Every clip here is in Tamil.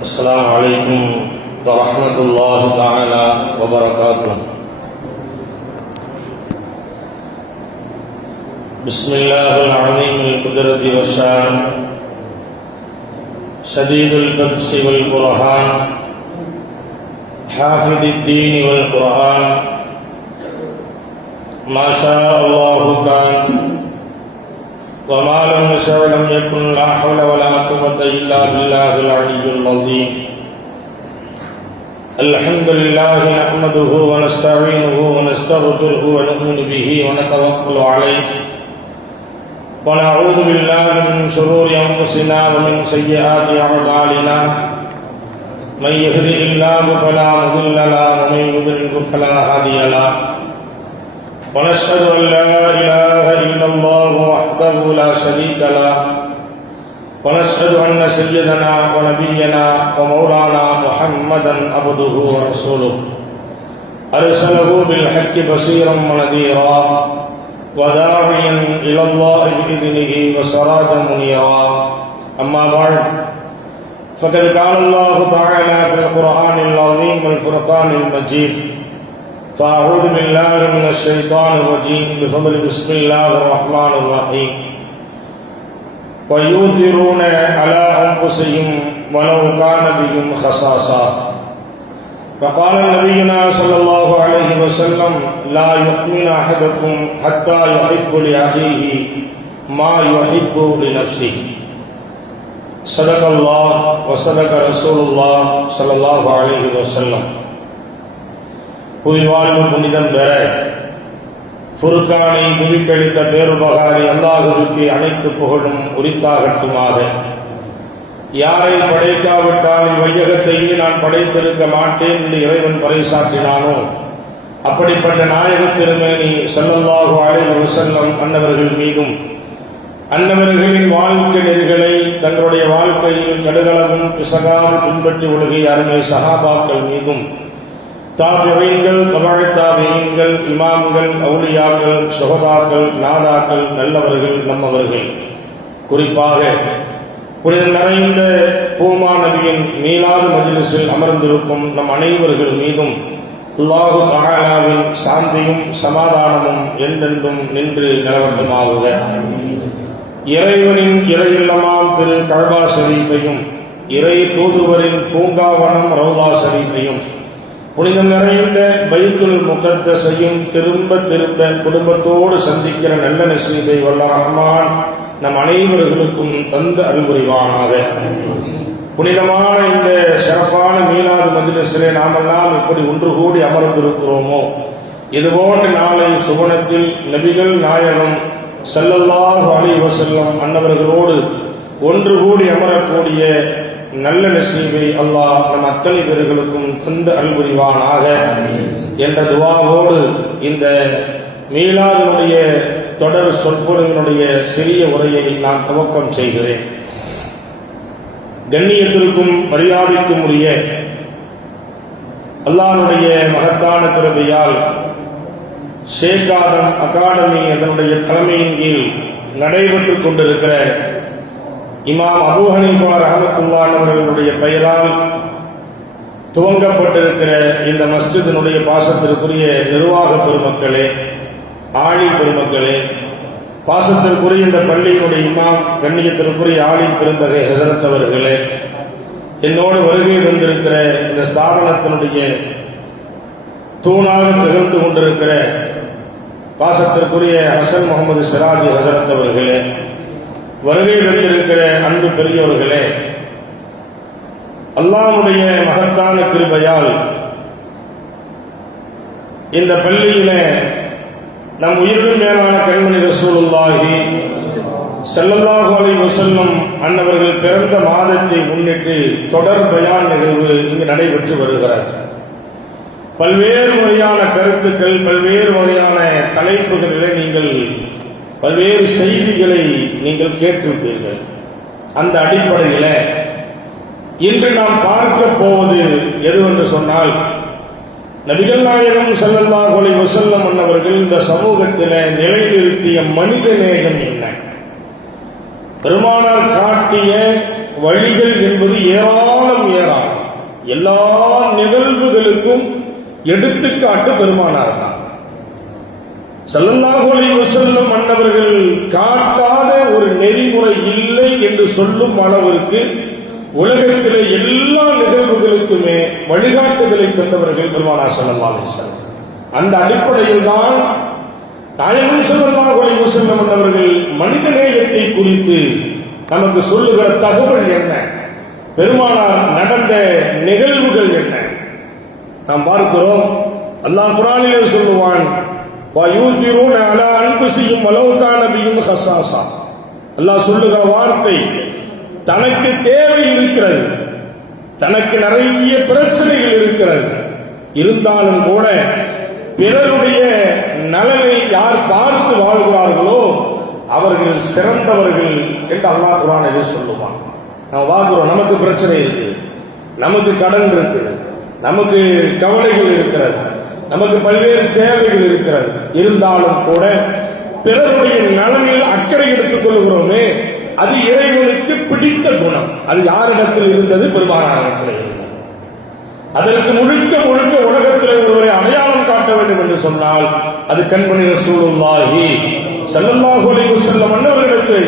السلام عليكم ورحمة الله تعالى وبركاته. بسم الله العظيم القدرة والشان شديد البطش والبرهان حافظ الدين والقرآن ما شاء الله كان وما لم يشأ لم يكن لا حول ولا قوة إلا بالله العلي العظيم. الحمد لله نحمده ونستعينه ونستغفره ونؤمن به ونتوكل عليه ونعوذ بالله من شرور أنفسنا ومن سيئات أعمالنا. من يهده الله فلا مضل له ومن يضلل فلا هادي له. ونشهد أن لا إله إلا الله وحده لا شريك له. ونشهد أن سيدنا ونبينا ومولانا محمدا عبده ورسوله أرسله بالحق بشيرا ونذيرا وداعيا إلى الله بإذنه وسراجا منيرا. أما بعد فقد قال الله تعالى في القرآن العظيم والفرقان المجيد فأعوذ بالله من الشيطان الرجيم بفضل بسم الله الرحمن الرحيم. ويؤثرون على أنفسهم ولو كان بهم خصاصة. فقال نبينا صلى الله عليه وسلم لا يؤمن أحدكم حتى يحب لأخيه ما يحب لنفسه. صدق الله وصدق رسول الله صلى الله عليه وسلم. புவிவாழ்வு புனிதம் பெற ஃபுர்கானை புவிக்கழித்த பேருபகாரி அல்லாஹ்வுக்கு அனைத்து புகழும் உரித்தாகட்டுமாக. யாரை படைக்காவிட்டால் இவ்வையகத்தையே நான் படைத்திருக்க மாட்டேன் என்று இறைவன் பறைசாற்றினானோ அப்படிப்பட்ட நாயக திருமேனி ஸல்லல்லாஹு அலைஹி வஸல்லம் அன்னவர்கள் மீதும் அன்னவர்களின் வாழ்க்கை நெறிகளை தங்களுடைய வாழ்க்கையில் கடுகளவும் பிசகாது பின்பற்றி ஒழுகிய அருமை சஹாபாக்கள் மீதும் தாபிஈன்கள் தபஅ தாபிஈன்கள் இமாம்கள் அவுலியாக்கள் சுஹதாக்கள் நாதாக்கள் நல்லவர்கள் நம்மவர்கள் குறிப்பாக புனிதம் நிறைந்த பூமா நபியின் மீலாது மஜ்லிஸில் அமர்ந்திருக்கும் நம் அனைவர்கள் மீதும் அல்லாஹு தஆலாவின் சாந்தியும் சமாதானமும் என்றென்றும் நின்று நிலவட்டுமாகுக. இறைவனின் இறையில்லமாம் திரு கஅபா ஷரீஃபையும் இறை தூதுவரின் பூங்காவனம் ரௌலா ஷரீஃபையும் புனிதம் நிறைந்த பைத்துல் முகத்தஸையும் திரும்ப திரும்ப குடும்பத்தோடு சந்திக்கிற நல்ல நசீபை வல்ல ரஹ்மான் நம் அனைவர்களுக்கும் தந்த அருள்புரிவானாக. புனிதமான இந்த சிறப்பான மீலாது மஜ்லிஸிலே நாமெல்லாம் இப்படி ஒன்று கூடி அமர்ந்திருக்கிறோமோ இதுபோன்ற நாளை சுவனத்தில் நபிகள் நாயகம் ஸல்லல்லாஹு அலைஹி வஸல்லம் அன்னவர்களோடு ஒன்று கூடி அமரக்கூடிய நல்ல நசீபை அல்லாஹ் நம் அத்தனை பேர்களுக்கும் தந்த அருள்புரிவானாக என்ற துஆவோடு இந்த மீலாதினுடைய தொடர் சொற்பொழிவினுடைய சிறிய உரையை நான் துவக்கம் செய்கிறேன். கண்ணியத்திற்கும் மரியாதைக்கும் உரிய அல்லாஹ்வுடைய மகத்தான கிருபையால் ஷேக் ஆதம் அகாடமி அதனுடைய தலைமையின் கீழ் நடைபெற்றுக் கொண்டிருக்கிற இமாம் அபூ ஹனீஃபா ரஹ்மத்துல்லாஹி அவர்களுடைய பெயரால் துவங்கப்பட்டிருக்கிற இந்த மஸ்ஜிதினுடைய பாசத்திற்குரிய நிர்வாக பெருமக்களே, ஆலிம் பெருமக்களே, பாசத்திற்குரிய இந்த பள்ளியினுடைய இமாம் கண்ணியத்திற்குரிய ஆலிம் பெருந்தகை ஹஸரத் அவர்களே, என்னோடு வருகை தந்திருக்கிற இந்த ஸ்தாபனத்தினுடைய தூணாக திகழ்ந்து கொண்டிருக்கிற பாசத்திற்குரிய ஹசன் முகமது சிராஜி ஹஸரத் அவர்களே, வருகை தந்திருக்கிற அன்பு பெரியவர்களே, அல்லாஹ்வுடைய மகத்தான கிருபையால் இந்த பள்ளியில நம் உயிரின் மேலான கண்மணி ரசூலுல்லாஹி ஸல்லல்லாஹு அலைஹி வஸல்லம் அன்னவர்கள் பிறந்த மாதத்தை முன்னிட்டு தொடர் பயான் நிகழ்வு இங்கு நடைபெற்று வருகிறது. பல்வேறு வகையான கருத்துக்கள், பல்வேறு வகையான தலைப்புகளிலே நீங்கள் பல்வேறு செய்திகளை நீங்கள் கேட்டிருப்பீர்கள். அந்த அடிப்படையில் இன்று நாம் பார்க்க போவது எதுவென்று சொன்னால், நபிகள் நாயகம் ஸல்லல்லாஹு அலைஹி வஸல்லம் அன்னவர்கள் இந்த சமூகத்தில் நிலைநிறுத்திய மனித நேயம் என்ன, பெருமானார் காட்டிய வழிகள் என்பது ஏராளம் ஏறாம். எல்லா நிகழ்வுகளுக்கும் எடுத்துக்காட்டு பெருமானார் தான். ஸல்லல்லாஹு அலைஹி வஸல்லம் அன்னவர்கள் காட்டாத ஒரு நெறிமுறை இல்லை என்று சொல்லும் அளவிற்கு உலகத்திலே எல்லா நிகழ்வுகளுக்குமே வழிகாட்டுதலை தந்தவர்கள் பெருமானார் ஸல்லல்லாஹு அலைஹி வஸல்லம். அந்த அடிப்படையில் தான் நாயகம் ஸல்லல்லாஹு அலைஹி வஸல்லம் அன்னவர்கள் மனிதநேயத்தை குறித்து நமக்கு சொல்லுகிற தகவல் என்ன, பெருமானார் நடந்த நிகழ்வுகள் என்ன நாம் பார்க்கிறோம். அல்லாஹ் குர்ஆனிலே சொல்லுவான், வயூதிரூன அலா அன்ஃபுஸிஹிம் வலவ் கான பிஹிம் ஹஸாஸா. அல்லாஹ் சொல்லுகிற வார்த்தை, தனக்கு தேவை இருக்கிறது, தனக்கு நிறைய பிரச்சனைகள் இருக்கிறது, இருந்தாலும் கூட பிறருடைய நலனை யார் பார்த்து வாழ்கிறார்களோ அவர்கள் சிறந்தவர்கள் என்று அல்லாஹ் குர்ஆனிலே சொல்லுவான். நாம் பார்க்கிறோம், நமக்கு பிரச்சனை இருக்கு, நமக்கு கடன் இருக்கு, நமக்கு கவலைகள் இருக்கிறது, நமக்கு பல்வேறு தேவைகள் இருக்கிறது, இருந்தாலும் கூட பிறருடைய நலனில் அக்கறை எடுத்துக் கொள்கிறோமே, அது இறைவனுக்கு பிடித்த குணம். அது யாரிடத்தில் இருந்தது? பெருமானாரிடத்தில் இருந்தது. அதற்கு முழுக்க முழுக்க உலகத்தில் ஒருவரை அடையாளம் காட்ட வேண்டும் என்று சொன்னால் அது கண்மணி ரசூலுல்லாஹி ஸல்லல்லாஹு அலைஹி வஸல்லம் அன்னவர்களுக்கு.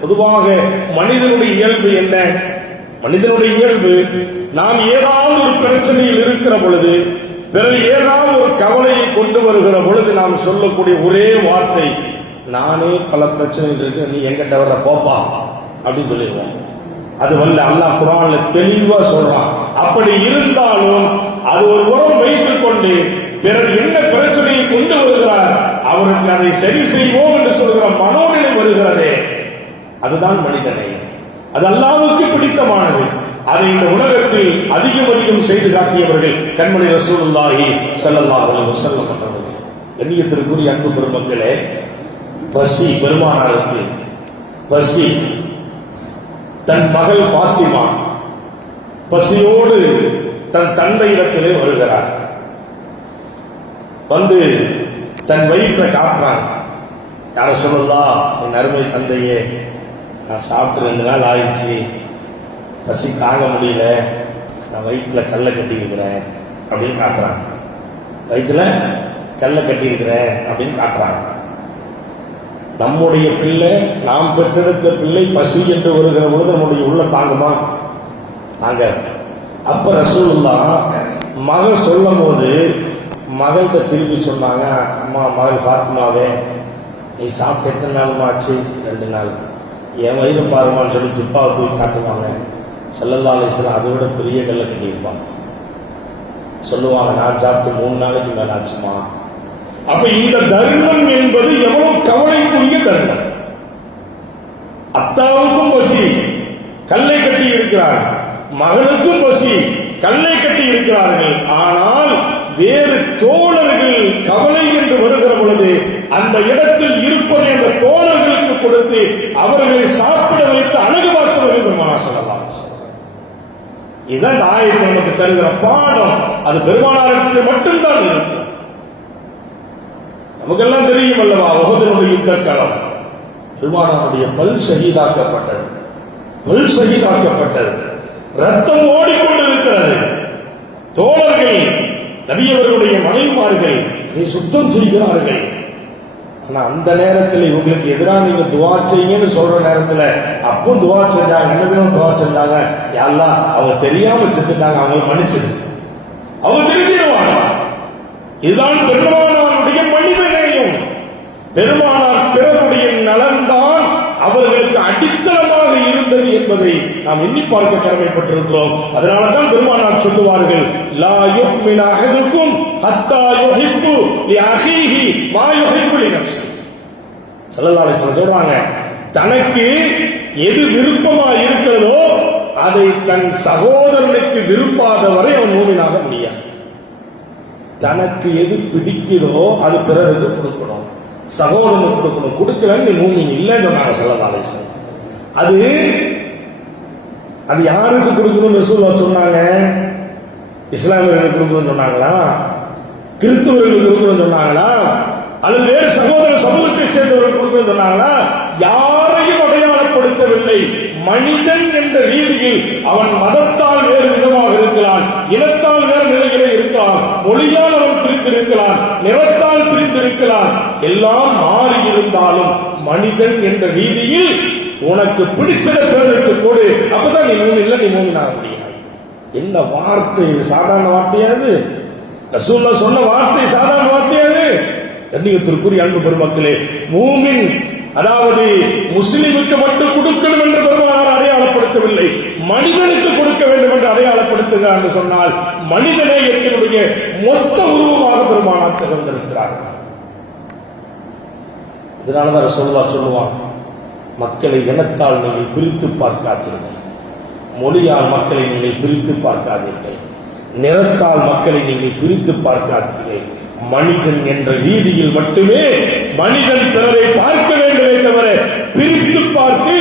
பொதுவாக மனிதனுடைய இயல்பு என்ன? மனிதனுடைய இயல்பு, நாம் ஏதாவது ஒரு பிரச்சனையில் இருக்கிற பொழுது, பிறகு ஏதாவது ஒரு கவலையை கொண்டு வருகிற பொழுது நாம் சொல்லக்கூடிய ஒரே வார்த்தை, நானே பல பிரச்சனைகள் இருக்கு, நீ எங்கிட்ட வர போப்பா அப்படின்னு சொல்லிடுவோம். அது வந்து அல்லாஹ் குர்ஆன்ல தெளிவா சொல்றான். அப்படி இருந்தாலும் அது ஒரு உரம் வைத்துக் கொண்டு பிறர் என்ன பிரச்சனையை கொண்டு வருகிறார், அவருக்கு அதை சரி செய்வோம் என்று சொல்கிற மனோநிலை வருகிறதே, அதுதான் மனிதநேயம். அது அல்லாஹ்வுக்கு பிடித்தமானது. அதை இந்த உலகத்தில் அதிகம் அதிகம் செய்து காட்டியவர்கள் கண்மணி ரசூலுல்லாஹி ஸல்லல்லாஹு அலைஹி வஸல்லம் அவர்கள். கண்ணியத்திற்குரிய அன்பு பெருமக்களே, பசி, பெருமானாருக்கு பசி. தன் மகள் ஃபாத்திமா பசியோடு தன் தந்தையிடத்திலே வருகிறார். வந்து தன் வயிற்றை காட்டுறாங்க. யார சொல்லலாம், என் அருமை தந்தையே, நான் சாப்பிட்டு 2 நாள் ஆயிடுச்சு, பசி தாங்க முடியல, நான் வயிற்றுல கல்லை கட்டி இருக்கிறேன் அப்படின்னு காட்டுறாங்க. வயிற்றுல கல்லை கட்டி இருக்கிறேன் அப்படின்னு காட்டுறாங்க. நம்முடைய பிள்ளை, நாம் பெற்றெடுத்த பிள்ளை பசி என்று வருகிற பொழுது நம்முடைய உள்ள தாங்குமா? தாங்க. அப்ப ரசூலுல்லாஹ் மகள் சொல்லும் போது மகள்கிட்ட திருப்பி சொன்னாங்க, அம்மா மகள் ஃபாத்திமாவே, நீ சாப்பிட்டு எத்தனை நாளுமா ஆச்சு? 2 நாள். என் வயிறு பாருமான்னு சொல்லி ஜுப்பாவை தூக்கி காட்டுவாங்க. ஸல்லல்லாஹு அலைஹி வஸல்லம் அதை விட பெரிய கல்லை கட்டியிருப்பாங்க. சொல்லுவாங்க, நான் சாப்பிட்டு 3 நாளைக்கு மேல ஆச்சுமா. அப்ப இந்த தர்மம் என்பது எவ்வளவு கவலைக்குரிய தர்மம். அத்தாவுக்கும் பசி, கல்லை கட்டி இருக்கிறார், மகனுக்கும் பசி, கல்லை கட்டி இருக்கிறார்கள். ஆனால் வேறு தோழர்கள் கவலை என்று வருகிற பொழுது அந்த இடத்தில் இருப்பதை அந்த தோழர்களுக்கு கொடுத்து அவர்களை சாப்பிட வைத்து அழகு பார்த்தவர்கள் பெருமானார் ஸல்லல்லாஹு அலைஹி வஸல்லம். இதுதான் ஆயத்து நமக்கு தருகிற பாடம். அது பெருமானாருக்கு மட்டும்தான் இருக்கும். நமக்கெல்லாம் தெரியும் அல்லவா, உஹதுடைய யுத்த களம். பெருமானாருடைய பல் ஷஹீதாக்கப்பட்டது, பல் ஷஹீதாக்கப்பட்டது, ரத்தம் ஓடிக்கொண்டிருக்கிறது. தோழர்கள், நபியவர்களுடைய மனைவிமார்கள் இதை சுத்தம் செய்கிறார்கள். ஆனா அந்த நேரத்தில் இவங்களுக்கு எதிராக நீங்க துவா செய்யுங்கன்னு சொல்ற நேரத்தில் அப்போ துவா செஞ்சாங்க. என்னதும் துவா செஞ்சாங்க, யா அல்லாஹ் அவங்க தெரியாம செத்துட்டாங்க, அவங்க மன்னிச்சிரு, அவங்க தெரிஞ்சிருவாங்க. இதுதான் பெருமானாருடைய மனிதநேயம். பெருமானார் பிறருடைய நலன்தான் அவர்களுக்கு அடித்தளமாக இருந்தது என்பதை நாம் எண்ணி பார்க்க கடமைப்பட்டிருக்கிறோம். அதனால்தான் பெருமானார் சொல்லுவார்கள், லா யுஹ்மினு அஹதுக்கும் ஹத்தா யுஹிப்பு லிஅஹீஹி மா யுஹிப்பு லினஃப்ஸிஹி. ஸல்லல்லாஹு அலைஹி வஸல்லம் சொல்றாங்க, தனக்கு எது விருப்பமா இருக்கிறதோ அதை தன் சகோதரனுக்கு விரும்பாத வரை அவன் மூமினாக முடியாது. தனக்கு எது பிடிக்கிறதோ அது பிறருக்கு கொடுக்கணும், சகோதரனுக்கு கொடுக்கணும். கொடுக்கலன்னு மூமின் இல்லைன்னு சொன்னாங்க ஸல்லல்லாஹு அலைஹி வஸல்லம். அது யாருக்கு கொடுக்கணும்னு ரசூலுல்லாஹ் சொன்னாங்க? இஸ்லாமியர்களுக்கு கொடுக்கணும்னு சொன்னாங்களா? கிறிஸ்தவர்களுக்கு கொடுக்கணும்னு சொன்னாங்களா? அல்லது வேறு சகோதர சமூகத்தை சேர்ந்தவர்கள் கொடுக்கணும்னு சொன்னாங்களா? யாரையும் அடையாளப்படுத்தவில்லை. மனிதன் என்ற ரீதியில் அவன் மதத்தால் வேறு விதமாக இருக்கலாம், மொழியால் அவன் பிரிந்திருக்கலாம், நிறத்தால் பிரிந்திருக்கலாம், எல்லாம் மாறி இருந்தாலும் மனிதன் என்ற ரீதியில் உனக்கு பிடிச்சத பேருக்கு கொடு, அப்பதான் நீ மூணு இல்லை, நீ மூமினாக முடியாது. என்ன வார்த்தை! சாதாரண வார்த்தையாது? ரசூலுல்லாஹ் சொன்ன வார்த்தை சாதாரண வார்த்தையாது? கண்ணியத்திற்குரிய அன்பு பெருமக்களே, மூமின் அதாவது முஸ்லிமுக்கு மட்டும் கொடுக்கணும் என்று பெருமானார் அடையாளப்படுத்தவில்லை, மனிதனுக்கு கொடுக்க வேண்டும் என்று அடையாளப்படுத்துகிறார் என்று சொன்னால் மனிதநேயத்தினுடைய மொத்த உருவமாக பெருமானார் திகழ்ந்திருக்கிறார். இதனாலதான் ரசூலுல்லாஹ் சொல்லுவாங்க, மக்களை இனத்தால் நீங்கள் பிரித்து பார்க்காதீர்கள், மொழியால் மக்களை நீங்கள் பிரித்து பார்க்காதீர்கள், நிறத்தால் மக்களை நீங்கள் பிரித்து பார்க்காதீர்கள், மனிதன் என்ற ரீதியில் மட்டுமே மனிதன் பிறரை பார்க்க வேண்டுமே தவிர பிரித்து பார்த்து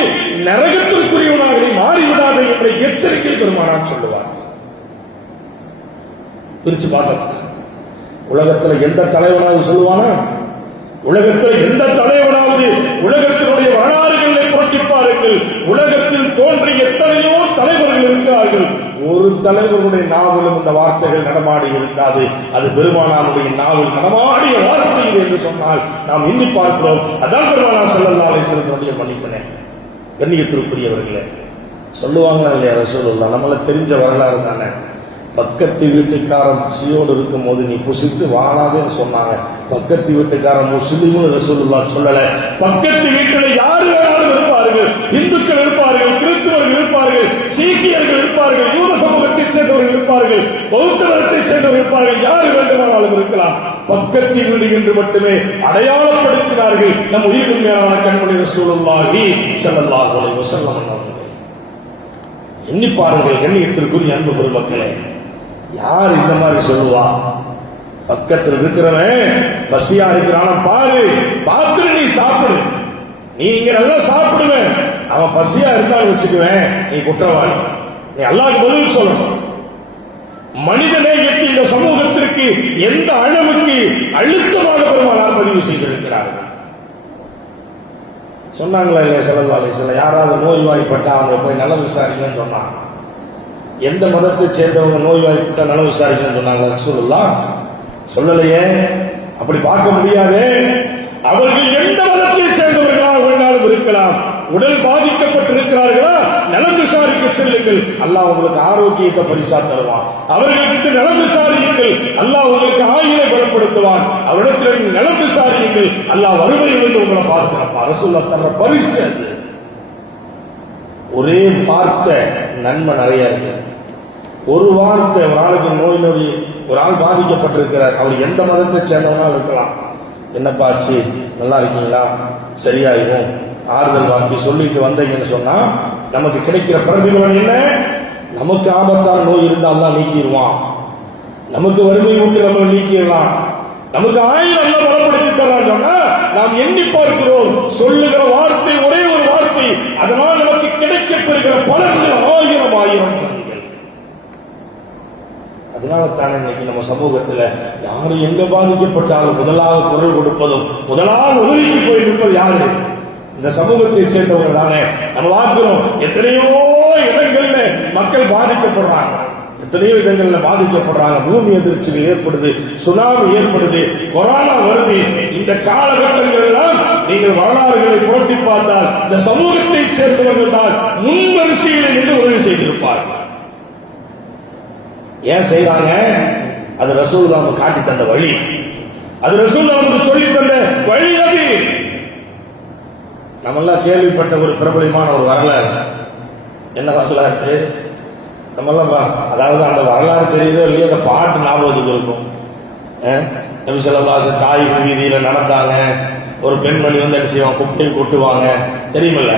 நரகத்திற்குரியவனாக மாறிவிடாத என்ற எச்சரிக்கை பெருமானார் சொல்லுவார். பிரிச்சு பார்க்க உலகத்தில் எந்த தலைவனாவது சொல்லுவானா? உலகத்தில் எந்த தலைவனாவது உலகத்தினுடைய வரலாறுகளை புரட்டி பாருங்கள், உலகத்தில் தோன்றிய எத்தனையோ தலைவர்கள் இருக்கிறார்கள், ஒரு தலைவருடைய நாவலும் இந்த வார்த்தைகள் நடமாடி இருக்காது. அது பெருமானாருடைய நாவல் நடமாடிய வார்த்தை இது என்று சொன்னால் நாம் எண்ணி பார்க்கிறோம். அதான் பெருமானார் ஸல்லல்லாஹு அலைஹி வஸல்லம் மன்னித்தனேன். கண்ணியத்திற்குரியவர்களே, சொல்லுவாங்களா இல்லையா ரசூலுல்லாஹ், நம்மள தெரிஞ்ச வரலாறு தானே. பக்கத்து வீட்டுக்காரன் பசியோடு இருக்கும் போது நீ புசித்து வாழாதேன்னு சொன்னாங்க. பக்கத்து வீட்டுக்காரன் முஸ்லிமும் ரசூலுல்லாஹ் சொல்லல. பக்கத்து வீட்டில் யாரு வேணாலும் இருப்பார்கள், இந்துக்கள் இருப்பார்கள், கிறிஸ்துவர்கள் இருப்பார்கள், சீக்கியர்கள் இருப்பார்கள், யூத சமூகத்தைச் சேர்ந்தவர்கள் இருப்பார்கள், பௌத்த மதத்தைச் சேர்ந்தவர்கள் இருப்பார்கள், யாரு வேண்டுமானாலும் இருக்கலாம். பக்கத்து வீடு என்று மட்டுமே அடையாளப்படுத்தினார்கள் நம் உயிர் மேலான கண்மணி ரசூலுல்லாஹி ஸல்லல்லாஹு அலைஹி வஸல்லம் அவர்கள். எண்ணி பாருங்கள் கண்ணியத்திற்குரிய அன்பு பெருமக்களே, யார் இந்த மாதிரி சொல்லுவா? பக்கத்தில் இருக்கிறவன் பசியா இருக்கிறான பாரு, பார்த்து நீ சாப்பிடு, நீ இங்க நல்லா சாப்பிடுவேன், அவன் பசியா இருந்தாலும் வச்சுக்குவேன், நீ குற்றவாளி, நீ அல்லாஹ்வுக்கு பதில் சொல்லணும். மனிதநேயத்தை இந்த சமூகத்திற்கு எந்த அளவுக்கு அழுத்தமாக பெருமானார் பதிவு செய்திருக்கிறார்கள். சொன்னாங்களா இல்லையா ஸல்லல்லாஹு அலைஹி வஸல்லம், யாராவது நோய்வாய்ப்பட்டா அவங்க போய் நலம் விசாரிக்கணும்னு சொன்னாங்க. எந்த மதத்தை சேர்ந்தவங்க நோய்வாய்ப்பட்டா நலம் விசாரிக்கணும்னு சொன்னாங்க ரசூலுல்லாஹ்? சொல்லலையே. அப்படி பார்க்க முடியாது. அவர்கள் எந்த மதத்தை சேர்ந்தவர்களாக வேண்டாலும் இருக்கலாம், உடல் பாதிக்கப்பட்டிருக்கிறார்களா, நலம் விசாரிக்க செல்லுங்கள், அல்லாஹ் உங்களுக்கு ஆரோக்கியத்தை பரிசா தருவான். அவர்களுக்கு நலம் விசாரியுங்கள், அல்லாஹ் உங்களுக்கு ஆயுளை பலப்படுத்துவான். அவரிடத்தில் நலம் விசாரியுங்கள், அல்லாஹ் வறுமையிலிருந்து உங்களை பாதுகாப்பான். ரசூலுல்லாஹ் தர பரிசு அது. ஒரே வார்த்தை நன்மை நிறைய இருக்கு. ஒரு வார்த்தை, ஒரு ஆளுக்கு நோய் ஒரு ஆள் பாதிக்கப்பட்டிருக்கிறார், அவர் எந்த மதத்தை சேர்ந்தவனாலும் இருக்கலாம், என்னப்பா ஆச்சு, நல்லா இருக்கீங்களா, சரியாயிரும், ஆறுதல் வார்த்தை சொல்லிட்டு வந்தீங்கன்னு சொன்னா நமக்கு கிடைக்கிற பிரதிபலன் என்ன? நமக்கு ஆபத்தான நோய் இருந்தால் தான் நீக்கிடுவான், நமக்கு வறுமை விட்டு நம்ம நீக்கிடலாம், நமக்கு ஆயுள் எல்லாம் பலப்படுத்தி தரலாம் சொன்னா நாம் எண்ணி பார்க்கிறோம். சொல்லுகிற வார்த்தை ஒரே ஒரு வார்த்தை, அதனால் நமக்கு கிடைக்கப்பெறுகிற பலன்கள் ஆயிரம் ஆயிரம். அதனால தானே இன்னைக்கு நம்ம சமூகத்தில் யாரு எங்க பாதிக்கப்பட்டாலும் முதலாக குரல் கொடுப்பதும் முதலாக உதவிக்கு போய் நிற்பது யாரு? இந்த சமூகத்தை சேர்ந்தவர்கள் தானே. நம்ம பார்க்கிறோம் எத்தனையோ இடங்கள்ல மக்கள் பாதிக்கப்படுறாங்க, எத்தனையோ இடங்கள்ல பாதிக்கப்படுறாங்க. பூமி அதிர்ச்சிகள் ஏற்படுது, சுனாமி ஏற்படுது, கொரோனா வருது. இந்த காலகட்டங்கள் எல்லாம் நீங்கள் வரலாறுகளை புரட்டி பார்த்தால் இந்த சமூகத்தை சேர்ந்தவர்கள் தான் முன்வரிசையில் நின்று உதவி செய்திருப்பார்கள். ஏன் செய்வாங்க? அது ரசூலுல்லாஹ் நமக்கு காட்டி தந்த வழி, அது ரசூலுல்லாஹ் நமக்கு சொல்லி தந்த வழி. அது நம்மெல்லாம் கேள்விப்பட்ட ஒரு பிரபலமான ஒரு வரலாறு. என்ன வரலாறு? நம்மெல்லாம் அதாவது அந்த வரலாறு தெரியுதோ இல்லையோ அந்த பாட்டு ஞாபகத்துக்கு இருக்கும். நபி ஸல்லல்லாஹு அலைஹி வஸல்லம் தாயிஃப் வீதியில நடந்தாங்க, ஒரு பெண்மணி வந்து என்ன செய்வாங்க, குப்பையை கொட்டுவாங்க, தெரியுமில்ல?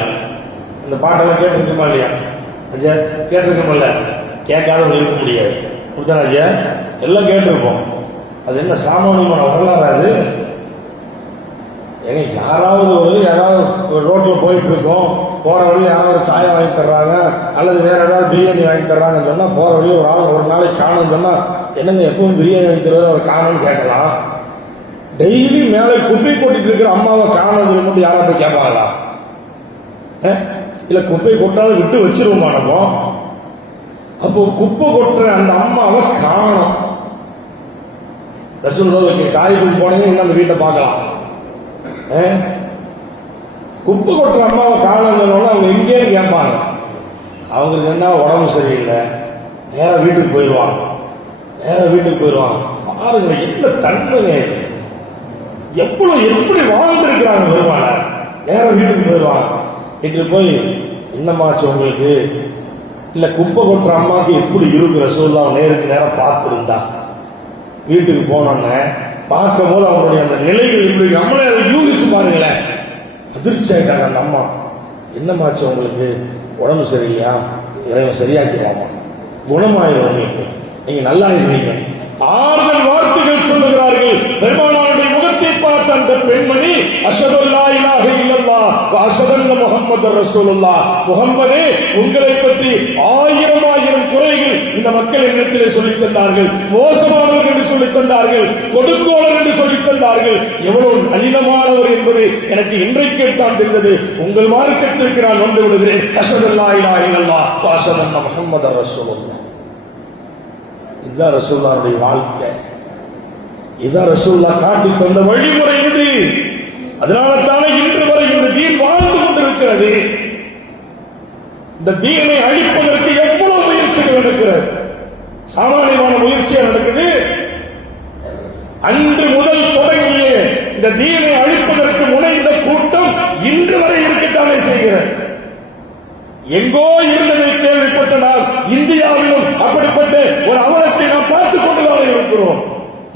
அந்த பாட்டெல்லாம் கேட்டிருக்குமா இல்லையா? கேட்டிருக்கோம்ல, கேட்காத இருக்க முடியாது, புரிதா? எல்லாம் கேட்டிருப்போம். அது என்ன சாமானியமான வரலாறு அது? ஏங்க யாராவது ரோட்ல போயிட்டு இருக்கோம், போற வழியில் யாராவது சாயம் வாங்கி தர்றாங்க அல்லது வேற ஏதாவது பிரியாணி வாங்கி தர்றாங்கன்னு சொன்னா போற வழியில் ஒரு ஆள் ஒரு நாளைக்கு காணும்னு சொன்னா என்னங்க எப்பவும் பிரியாணி வாங்கி தருவது அவர் காணும்னு கேட்கலாம். டெய்லி மேலே குப்பை கொட்டிட்டு இருக்கிற அம்மாவை காணுறது மட்டும் யாராவது கேட்பாங்களா? இல்ல குப்பை கொட்டாத விட்டு வச்சிருவோமா நம்ம? அப்போ குப்பை கொட்டுற அந்த அம்மாவை காணும், ரசூலுல்லாஹ் தாயிஃபுக்கு போனீங்கன்னா இன்னும் அந்த வீட்டை பார்க்கலாம். குப்பை கொட்டுற அம்மாவை காலங்களோட அவங்க எங்கேயும் கேட்பாங்க. அவங்களுக்கு என்ன உடம்பு சரியில்லை, நேராக வீட்டுக்கு போயிடுவாங்க. பாருங்க என்ன தன்மைங்க இது, எப்படி வாழ்ந்திருக்கிறாங்க பெருமானார். நேராக வீட்டுக்கு போயிடுவாங்க. வீட்டுக்கு போய் என்னமாச்சு உங்களுக்கு, இல்ல குப்பை கொட்டுற அம்மாவுக்கு எப்படி இருக்கு ரசூலுல்லாஹ் நேருக்கு நேரம் பார்த்துருந்தா. வீட்டுக்கு போனோன்னு பார்க்கும் போது அவங்களுடைய அந்த நிலைகள் இப்படி நம்மளே அதை யூகிச்சு பாருங்களேன். அதிர்ச்சி ஆயிட்டாங்க அந்த அம்மா. என்னமாச்சு உங்களுக்கு, உடம்பு சரியில்லையா, இறைவன் சரியாக்கிறாமா, குணமாயிரும் உங்களுக்கு, நீங்க நல்லா இருவீங்க. ஆறுதல் வார்த்தைகள் சொல்லுகிறார்கள். பெருமானாருடைய முகத்தை பார்த்த அந்த பெண்மணி அஷ்ஹது அல்லா இலாஹ இல்லல்லாஹ் வ அஷ்ஹது அன்ன முஹம்மதர் ரசூலுல்லாஹ், முஹம்மதே உங்களை பற்றி ஆயிரம் குறைகள் இந்த மக்கள் என்னிடத்திலே சொல்லித் தந்தார்கள். மோசமானவர் என்று சொல்லித் தந்தார்கள், கொடுங்கோலர் என்று சொல்லித் தந்தார்கள். எவ்வளவு நளினமானவர் என்பது எனக்கு இன்றைக்கு தான் தெரிந்தது. உங்கள் மார்க்கத்திற்கு நான் வந்து விடுகிறேன். அஷ்ஹது அல்லா இலாஹ இல்லல்லாஹ் வ அஷ்ஹது அன்ன முஹம்மதர் ரசூலுல்லாஹ். இதுதான் ரசூலுல்லாஹ்வுடைய வாழ்க்கை. இதுதான் ரசூலுல்லாஹ் காட்டி தந்த வழிமுறை இது. அதனால தானே இன்று வரை இந்த தீன் வாழ்ந்து கொண்டிருக்கிறது. இந்த தீனை அழிப்பதற்கு எவ்வளவு முயற்சிகள் நடக்கிறது, சாமானியமான முயற்சியா நடக்குது. அன்று முதல் தொடங்கிய இந்த தீனை அழிப்பதற்கு முனைந்த கூட்டம் இன்று வரை இருக்கத்தானே செய்கிறது. எங்கோ இருந்ததை கேள்விப்பட்ட நாம் இந்தியாவிலும் அப்படிப்பட்ட ஒரு அவலத்தை நாம் பார்த்துக் கொண்டுதான் இருக்கிறோம்.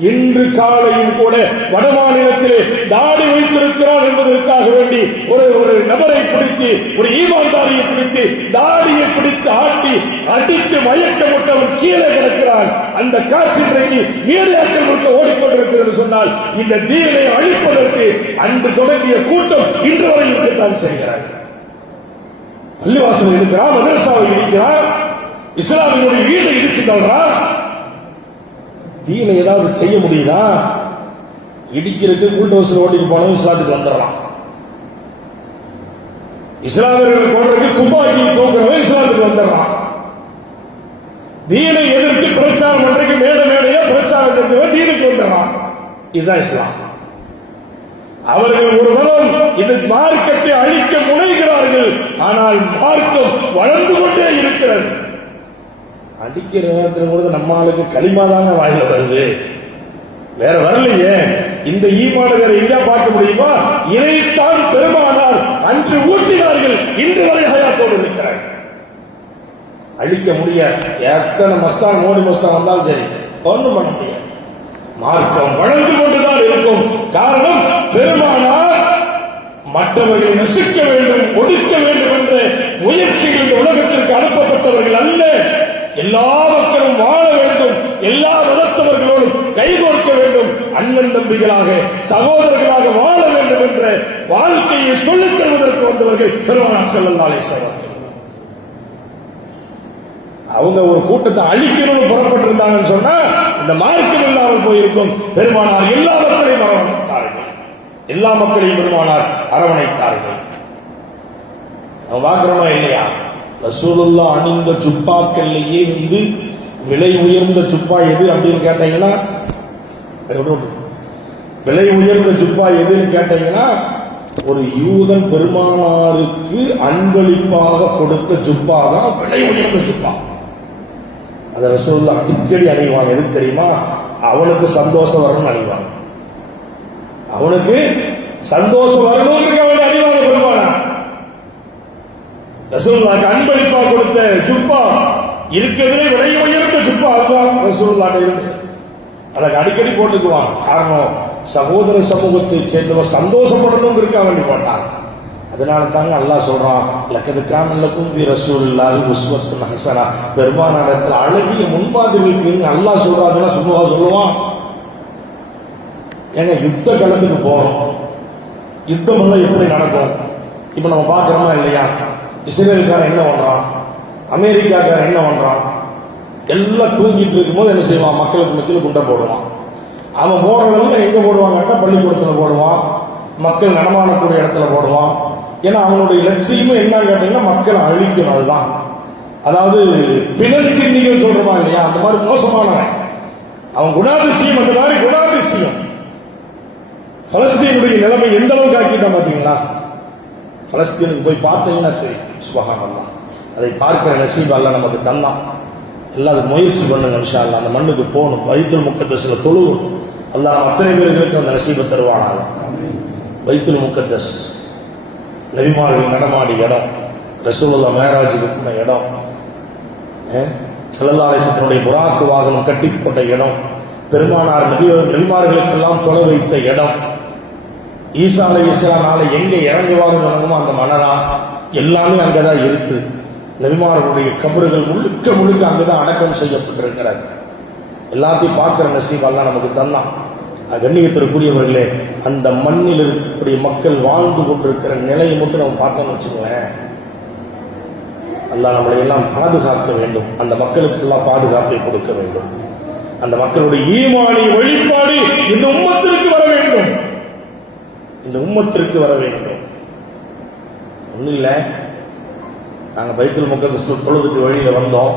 இன்று காலையும் கூட வட மாநிலத்திலே தாடி வைத்திருக்கிறார் என்பதற்காக வேண்டி ஒரு நபரை பிடித்து, ஒரு ஈமான்தாரியை பிடித்து, தாடியை பிடித்து ஆட்டி அடித்து மயக்கமுட்டவன் கீழே கிடக்கிறான். அந்த காட்சி இன்றைக்கு மீடியாக்கள் முழுக்க ஓடிக்கொண்டிருக்கிறது சொன்னால் இந்த தீனை அழிப்பதற்கு அன்று தொடங்கிய கூட்டம் இன்று வரை இருக்கத்தான் செய்கிறார். பள்ளிவாசல் இருக்கிறான், மதரசாவை இடிக்கிறான், இஸ்லாமியுடைய வீட்டை இடிச்சு தள்ளுறான். தீனை ஏதாவது செய்ய முடியுதா? இடிக்கிறதுக்கு கூட்டவசல் ஓட்டிட்டு போனவன் இஸ்லாத்துக்கு வந்துடலாம். இஸ்லாமியர்கள் போன்றதுக்கு துப்பாக்கி தூக்குறவன் இஸ்லாத்துக்கு வந்துடலாம். தீனை எதிர்த்து பிரச்சாரம் பண்றதுக்கு மேடையா பிரச்சாரம் செஞ்சவன் தீனுக்கு வந்துடலாம். இதுதான் இஸ்லாம். அவர்கள் ஒருவரும் இந்த மார்க்கத்தை அழிக்க முனைகிறார்கள். ஆனால் மார்க்கம் வளர்ந்து கொண்டே இருக்கிறது. அடிக்கிற நேரத்தில் கூட நம்ம ஆளுக்கு களிமா தாங்க வாயில வருது, வேற வரலையே. இந்த ஈமான வேற எங்க பார்க்க முடியுமா? இதைத்தான் பெருமானார் அன்று ஊட்டினார்கள், இன்று வரை ஹயாத்தோடு இருக்கிறார்கள். அழிக்க முடியாது. எத்தனை மஸ்தான் மோடி மஸ்தான் வந்தாலும் சரி ஒன்றும் பண்ண முடியாது. மார்க்கம் வளர்ந்து கொண்டுதான் இருக்கும். காரணம், பெருமானார் மற்றவர்களை நசுக்க வேண்டும், ஒடுக்க வேண்டும் என்ற முயற்சிகள் இந்த உலகத்திற்கு அனுப்பப்பட்டவர்கள் அல்ல. எல்லா மக்களும் வாழ வேண்டும், எல்லா மதத்தவர்களோடும் கைகோர்க்க வேண்டும், அண்ணன் தம்பிகளாக சகோதரர்களாக வாழ வேண்டும் என்ற வாழ்க்கையை சொல்லித் தருவதற்கு வந்தவர்கள் பெருமானார் ஸல்லல்லாஹு அலைஹி வஸல்லம். அவங்க ஒரு கூட்டத்தை அழிக்கணும்னு புறப்பட்டிருந்தாங்கன்னு சொன்னா இந்த மார்க்கம் இல்லாமல் போயிருக்கும். பெருமானார் எல்லா மக்களையும் அரவணைத்தார்கள், எல்லா மக்களையும் பெருமானார் அரவணைத்தார்கள். நம்ம பார்க்கிறோமா இல்லையா? ரசூலுல்லாஹ் அணிந்த ஜுப்பாக்கள்லேயே விலை உயர்ந்த ஜுப்பா எது அப்படின்னு கேட்டீங்கன்னா, விலை உயர்ந்த ஜுப்பா எதுன்னு கேட்டீங்கன்னா, ஒரு யூதன் பெருமானாருக்கு அன்பளிப்பாக கொடுத்த ஜுப்பா தான் விலை உயர்ந்த ஜுப்பா. அதை ரசூலுல்லாஹ் அடிக்கடி அணிவாங்க. எதுக்கு தெரியுமா? அவனுக்கு சந்தோஷம் வரணும்னு அணிவாங்க. அவனுக்கு சந்தோஷம் வரணும்னு அவனை அணிவாங்க பெருமானார். ரசூலுல்லாஹ்க்கு அன்பளிப்பா கொடுத்த ஜுப்பா இருக்கிறதுலே விலை உயர்ந்த ஜுப்பா அதுதான் ரசூலுல்லாஹ் இருந்து. அதற்கு அடிக்கடி போட்டுக்குவாங்க. காரணம், சகோதர சமூகத்தை சேர்ந்தவர் சந்தோஷப்படணுங்கிறதுக்காக வேண்டி போட்டாங்க. அதனால தாங்க அல்லாஹ் சொல்றான், லக்கது கான லக்கும் ஃபீ ரசூலில்லாஹி உஸ்வத்துன் ஹஸனா. பெருமானாரிடத்தில் அழகிய முன்மாதிரி இருக்குன்னு அல்லாஹ் சொல்றாதுன்னா சொல்லுவான். ஏங்க யுத்த களத்துக்கு போறோம், யுத்தம் எல்லாம் எப்படி நடக்கும்? இப்ப நம்ம பாக்குறோமா இல்லையா? இஸ்ரேலுக்காரன் என்ன பண்றான், அமெரிக்காக்காரன் என்ன பண்றான்? எல்லாம் தூங்கிட்டு இருக்கும்போது என்ன செய்வான்? மக்களுக்கு மத்தியில் குண்டை போடுவான். அவன் போடுறதெல்லாம் எங்க போடுவாங்கட்டா பள்ளிக்கூடத்துல போடுவான், மக்கள் நடமாடக்கூடிய இடத்துல போடுவான். ஏன்னா அவனுடைய லட்சியமும் என்ன கேட்டீங்கன்னா மக்களை அழிக்கணும். அதுதான், அதாவது பிணத்தின்னிகள் சொல்றோமா இல்லையா? அந்த மாதிரி மோசமானவன் அவன் குணாதிசயம் அந்த மாதிரி குணாதிசயம். பலஸ்தீனுடைய நிலைமை எந்த அளவுக்கு ஆக்கிட்டான் பாத்தீங்களா? பலஸ்தீனுக்கு போய் பார்த்தீங்கன்னா தெரியும். சுபஹானல்லாஹ். அதை பார்க்கிற நசீப் அல்லாஹ் நமக்கு தந்தான். எல்லாம் அதுக்கு முயற்சி பண்ணுங்க இன்ஷா அல்லாஹ். அந்த மண்ணுக்கு போகணும், பைத்துல் முக்கத்தஸ்ல தொழுகும். அல்லாஹ் அத்தனை பேர்களுக்கு அந்த நசீபை தருவானாக. பைத்துல் முக்கத்தஸ் நபிமார்கள் நடமாடிய இடம், ரசூலுல்லாஹ் மேராஜுக்கு போன இடம், ஸல்லல்லாஹு அலைஹி வஸல்லம் புராக்கு வாகனம் கட்டி போட்ட இடம், பெருமானார் நபிமார்களுக்கெல்லாம் தொலை வைத்த இடம், ஈசா அலைஹிஸ்ஸலாம் நாளை எங்கே இறங்குவாங்க அந்த மணரா எல்லாமே அங்கதான் இருக்கு. நபிமார்களுடைய கபறுகள் முழுக்க முழுக்க அங்குதான் அடக்கம் செய்யப்பட்டிருக்கிறார். எல்லாத்தையும் பார்க்கிற நசீப் அல்லாஹ் நமக்கு தந்தான். கண்ணியத்திற்குரியவர்களே, அந்த மண்ணில் இருக்கக்கூடிய மக்கள் வாழ்ந்து கொண்டிருக்கிற நிலையை மட்டும் நம்ம பார்த்தோம்னு வச்சுக்கோங்களேன், அல்லாஹ் நம்மளை எல்லாம் பாதுகாக்க வேண்டும். அந்த மக்களுக்கு எல்லாம் பாதுகாப்பை கொடுக்க வேண்டும். அந்த மக்களுடைய ஈமானி வழிபாடு இந்த உம்மத்திற்கு வர வேண்டும். இந்த உம்மத்திற்கு வர வேண்டும். ஒன்றும் இல்லை, நாங்கள் பைத்துல் முக்கத்தஸ் தொழுதுக்கு வழியில் வந்தோம்.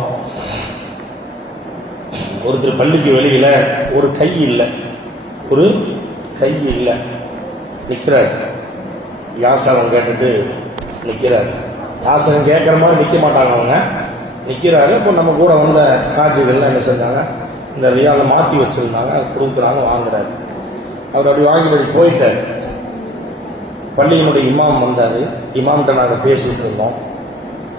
ஒருத்தர் பள்ளிக்கு வெளியில ஒரு கை இல்லை, ஒரு கை இல்லை, நிற்கிறார். யாசகம் கேட்டுட்டு நிற்கிறார். யாசகம் கேட்குற மாதிரி நிற்க மாட்டாங்க, அவங்க நிற்கிறாரு. இப்போ நம்ம கூட வந்த காட்சிகள்லாம் என்ன செஞ்சாங்க, இந்த ரியாலை மாற்றி வச்சுருந்தாங்க, கொடுக்குறாங்க, வாங்குறாரு. அவர் அப்படி வாங்கிட்டு போயிட்டார். பள்ளியினுடைய இமாம் வந்தார். இமாம்கிட்ட நாங்கள் பேசிகிட்டு இருந்தோம்.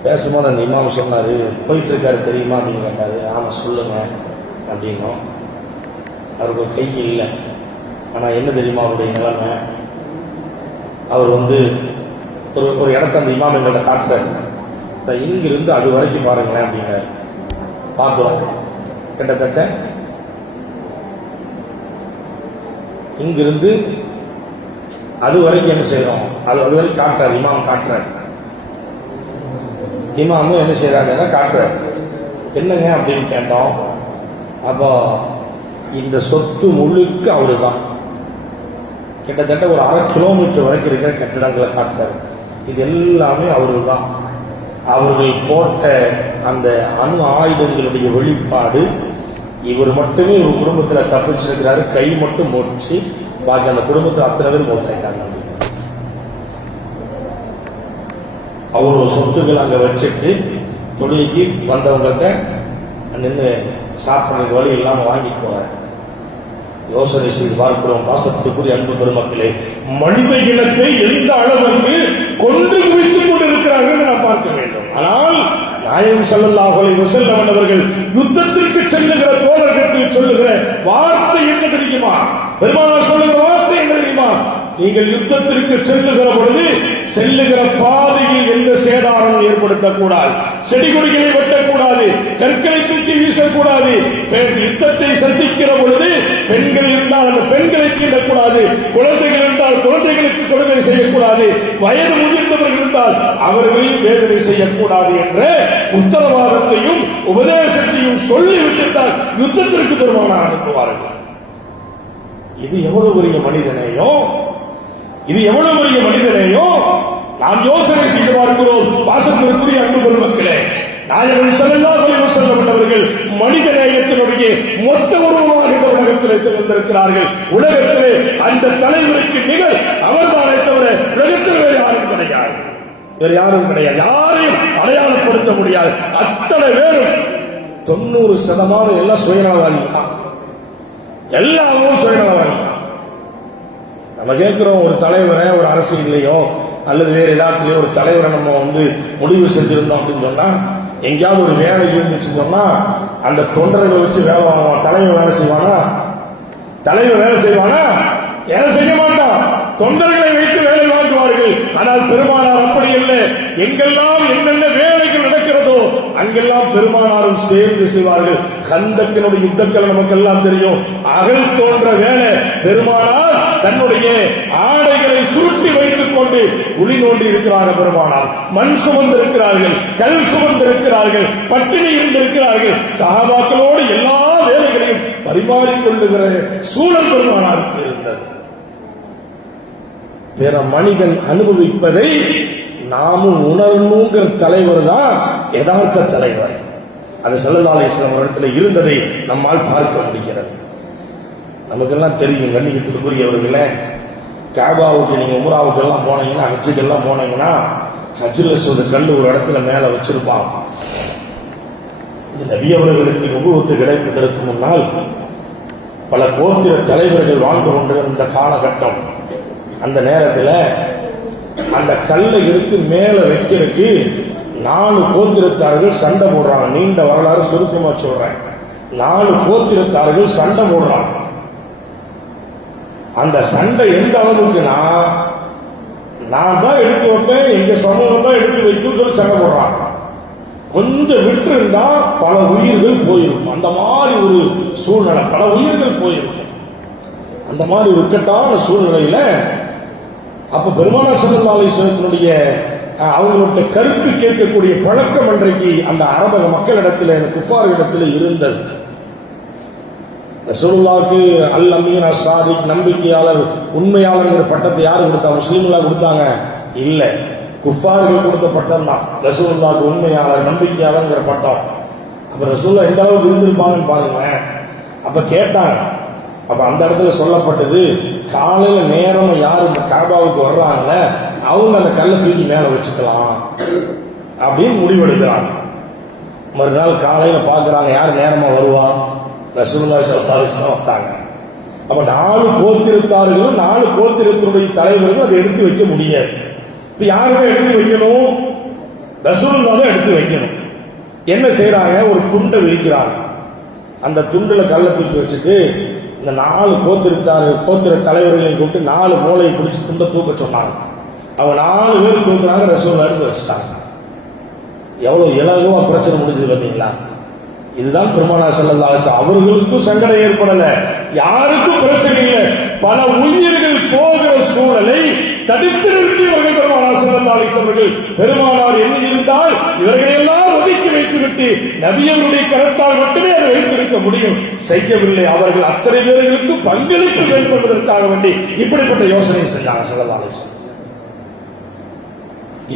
பேசும்போது அந்த இமாம் சொன்னார், போயிட்டு இருக்காரு தெரியுமா அப்படின்னு கேட்டார். ஆமாம் சொல்லுங்க அப்படின்னோம். அவருக்கு கை இல்லை, ஆனால் என்ன தெரியுமா அவருடைய நிலைமை, அவர் ஒரு இடத்த அந்த இமாம் எங்கள்கிட்ட காட்டுறாரு. இங்கிருந்து அது வரைக்கும் பாருங்களேன் அப்படின்னாரு. பார்க்குறோம். கிட்டத்தட்ட இங்கிருந்து அது வரைக்கும் என்ன செய்யறோம், அது வரைக்கும் காட்டுறாரு. இமாம் காட்டுறாரு. இமாமும் என்ன செய்யறாங்கன்னா காட்டுறாரு. என்னங்க அப்படின்னு கேட்டோம். அப்போ இந்த சொத்து முழுக்க அவரு தான். கிட்டத்தட்ட ஒரு 1/2 கிலோமீட்டர் வரைக்கும் இருக்கிற கட்டிடங்களை காட்டுறாரு. இது எல்லாமே அவரு தான். அவர்கள் போட்ட அந்த அணு ஆயுதங்களுடைய வெளிப்பாடு. இவர் மட்டுமே ஒரு குடும்பத்தில் தப்பிச்சிருக்கிறாரு, கை மட்டும் போச்சு. பாக்கி அந்த குடும்பத்தில் அத்தனை பேர் மூத்தாயிட்டாங்க. அவரோட சொத்துக்கள் அங்கே வச்சுட்டு தொழிலுக்கு வந்தவங்கள்ட்ட நின்று சாப்பிட்றதுக்கு வழி இல்லாமல் வாங்கிட்டு போறாரு. யோசனை செய்து பார்க்கிறோம். பாசத்துக்குரிய அன்பு பெருமக்களே, மனித இனத்தை எந்த அளவுக்கு கொன்று குவித்துக் கொண்டிருக்கிறார்கள் நாம் பார்க்க வேண்டும். ஆனால் நாயகம் ஸல்லல்லாஹு அலைஹி வஸல்லம் அவர்கள் யுத்தத்திற்கு செல்லுகிற தோழர்களுக்கு சொல்லுகிற வார்த்தை என்ன தெரியுமா? பெருமானார் சொல்லுகிற வார்த்தை என்ன தெரியுமா? நீங்கள் யுத்தத்திற்கு செல்லுகிற பொழுது செல்லுகிற பாதையில் எந்த சேதாரம் ஏற்படுத்தக்கூடாது, செடி கொடிகளை வெட்டக்கூடாது, கற்களை தூக்கி வீசக்கூடாது. யுத்தத்தை சந்திக்கிற பொழுது பெண்கள் இருந்தால் அந்த பெண்களை தீண்டக்கூடாது, குழந்தைகள் இருந்தால் குழந்தைகளுக்கு கொடுமை செய்யக்கூடாது, வயது முதிர்ந்தவர்கள் இருந்தால் அவர்களையும் வேதனை செய்யக்கூடாது என்ற உத்தரவாதத்தையும் உபதேசத்தையும் சொல்லிவிட்டுத்தான் யுத்தத்திற்கு பெருமானார் அனுப்புவார்கள். இது எவ்வளவு பெரிய மனிதனையோ, இது எவ்வளவு பெரிய மனிதனையோ நாம் யோசனை செய்து பார்க்கிறோம். பாசத்திற்குரிய அன்பு பெருமக்களே, நாயகம் ஸல்லல்லாஹு அலைஹி வஸல்லம் அவர்கள் மனித நேயத்தினுடைய மொத்த உருவமாக இந்த உலகத்திலே திகழ்ந்திருக்கிறார்கள். உலகத்திலே அந்த தலைவருக்கு நிகழ் அவர்தானே தவிர உலகத்தில் வேறு யாரும் கிடையாது, வேறு யாரும் கிடையாது. யாரையும் அடையாளப்படுத்த முடியாது. அத்தனை பேரும் 90% எல்லாம் சுயநலவாதிகள் தான். எல்லாரும் சுயநலவாதிகள். நம்ம கேட்கிறோம், ஒரு தலைவரை ஒரு அரசியலையோ அல்லது வேற எல்லாத்துலயோ ஒரு தலைவரை நம்ம முடிவு செஞ்சிருந்தோம் அப்படின்னு சொன்னா, எங்கேயாவது ஒரு வேலை இருந்துச்சு சொன்னா அந்த தொண்டர்களை வச்சு வேலை வாங்குவான். தலைவர் வேலை செய்வானா? தலைவர் வேலை செய்வானா? வேலை செய்ய மாட்டான். தொண்டர்களை வைத்து வேலை வாங்குவார்கள். ஆனால் பெருமானார் அப்படி இல்லை. எங்கெல்லாம் என்னென்ன வேலைகள் நடக்கிறதோ அங்கெல்லாம் பெருமானாரும் சேர்ந்து செய்வார்கள். கந்தக்கினுடைய யுத்தங்கள் நமக்கெல்லாம் தெரியும். அகல் தோன்ற வேலை பெருமானார் தன்னுடைய ஆடைகளை சுருட்டி வைத்துக் கொண்டு குழி நோண்டி இருக்கிறார்கள். பெருமானார் மண் சுமந்திருக்கிறார்கள், கல் சுமந்திருக்கிறார்கள், பட்டினி இருந்திருக்கிறார்கள். சஹாபாக்களோடு எல்லா வேலைகளையும் பரிமாறிக்கொள்ளுகிற சூழல் பெருமானாருக்கு இருந்தது. பிற மனிதன் அனுபவிப்பதை நாமும் உணரணுங்கிற தலைவர் தான் யதார்த்த தலைவர். அது ஸல்லல்லாஹு அலைஹி வஸல்லம் இடத்துல இருந்ததை நம்மால் பார்க்க முடிகிறது. நமக்கெல்லாம் தெரியும் கண்ணியத்துக்குரியவர்களே, காபாவுக்கு நீங்க உம்ராவுக்கு எல்லாம் போனீங்கன்னா, ஹஜ்ஜுக்கு எல்லாம் போனீங்கன்னா, ஹஜ்ஜுல் அஸ்வத் கல் ஒரு இடத்துல மேல வச்சிருப்பான். நபி அவர்களுக்கு நுபுவத்து கிடைப்பதற்கு முன்னால் பல கோத்திர தலைவர்கள் வாழ்ந்து கொண்டிருந்த காலகட்டம். அந்த நேரத்தில் அந்த கல்லை எடுத்து மேல வைக்கிறதுக்கு 4 கோத்திரத்தார்கள் சண்டை போடுறாங்க. நீண்ட வரலாறு சுருக்கமா சொல்றேன். 4 கோத்திரத்தார்கள் சண்டை போடுறாங்க. அந்த சண்டை எந்த அளவுக்குன்னா, நான் தான் எடுத்து வைப்பேன், எங்க சமூகம் தான் எடுத்து வைக்கும் சொல்லி சண்டை போடுறாங்க. கொஞ்சம் விட்டு இருந்தா பல உயிர்கள் போயிருக்கும். அந்த மாதிரி ஒரு சூழ்நிலை, பல உயிர்கள் போயிருக்கும். அந்த மாதிரி ஒரு இக்கட்டான சூழ்நிலையில அப்ப பெருமானார் ஸல்லல்லாஹு அலைஹி வஸல்லமுடைய அவங்களுடைய கருத்து கேட்கக்கூடிய பழக்கம் அன்றைக்கு அந்த அரபக மக்களிடத்தில், அந்த குஃபாரிடத்தில் இருந்தது. ரசூலுல்லாஹ்வுக்கு அல் அமீன் அஸ்-சாதிக், நம்பிக்கையாளர், உண்மையாளர் பட்டத்தை யார் கொடுத்தா? முஸ்லிம்களா கொடுத்தாங்க? இல்ல, குஃபார்கள் கொடுத்த பட்டம் தான் ரசூலுல்லாஹ்வுக்கு உண்மையாளர், நம்பிக்கையாளர் பட்டம். அப்ப ரசூலுல்லாஹ் எந்த அளவுக்கு இருந்திருப்பாங்கன்னு பாருங்க. அப்ப கேட்டாங்க. அப்ப அந்த இடத்துல சொல்லப்பட்டது, காலையில நேரம் யாரு இந்த காபாவுக்கு வர்றாங்கல்ல, அவங்க அந்த கல்லை தூக்கி மேல வச்சுக்கலாம் அப்படின்னு முடிவெடுக்கிறாங்க. மறுநாள் காலையில பாக்குறாங்க, யார் நேரமா வருவா? ரசூலுல்லாஹி ஸல்லல்லாஹு அலைஹி வஸல்லம் வந்தாங்க. அப்ப 4 கோத்திரத்தார்களும் 4 கோத்திரத்தினுடைய தலைவர்களும் அதை எடுத்து வைக்க முடியாது. இப்ப யாருமே எடுத்து வைக்கணும்? ரசூலுல்லாஹ் தான் எடுத்து வைக்கணும். என்ன செய்யறாங்க? ஒரு துண்டை விரிக்கிறாங்க. அந்த துண்டுல கல்லை தூக்கி வச்சுட்டு இந்த 4 கோத்திர தலைவர்களை கூப்பிட்டு 4 மூளையை பிடிச்சி துண்டை தூக்க சொன்னாங்க. அவங்க 4 பேர் தூக்குனாங்க, ரசூலுல்லாஹ் எடுத்து வச்சுட்டாங்க. எவ்வளவு இலகுவா பிரச்சனை முடிஞ்சது பாத்தீங்களா? இதுதான் பெருமானார் ஸல்லல்லாஹு அலைஹி வஸல்லம் அவர்களுக்கும் சங்கடம் ஏற்படல, யாருக்கும் பிரச்சனை இல்லை. பல உயிர்கள் போகிற சூழலை தடுத்து நிறுத்தியவர்கள் பெருமானார் ஸல்லல்லாஹு அலைஹி வஸல்லம். பெருமானார் எண்ணி இருந்தால் இவர்களெல்லாம் ஒதுக்கி வைத்துவிட்டு நபியவருடைய கரத்தால் மட்டுமே அதை வைத்திருக்க முடியும். செய்யவில்லை. அவர்கள் அத்தனை பேர்களுக்கு பங்களிப்பு வேண்டும் என்பதற்காக வேண்டி இப்படிப்பட்ட யோசனை செஞ்சாங்க ஸல்லல்லாஹு அலைஹி வஸல்லம்.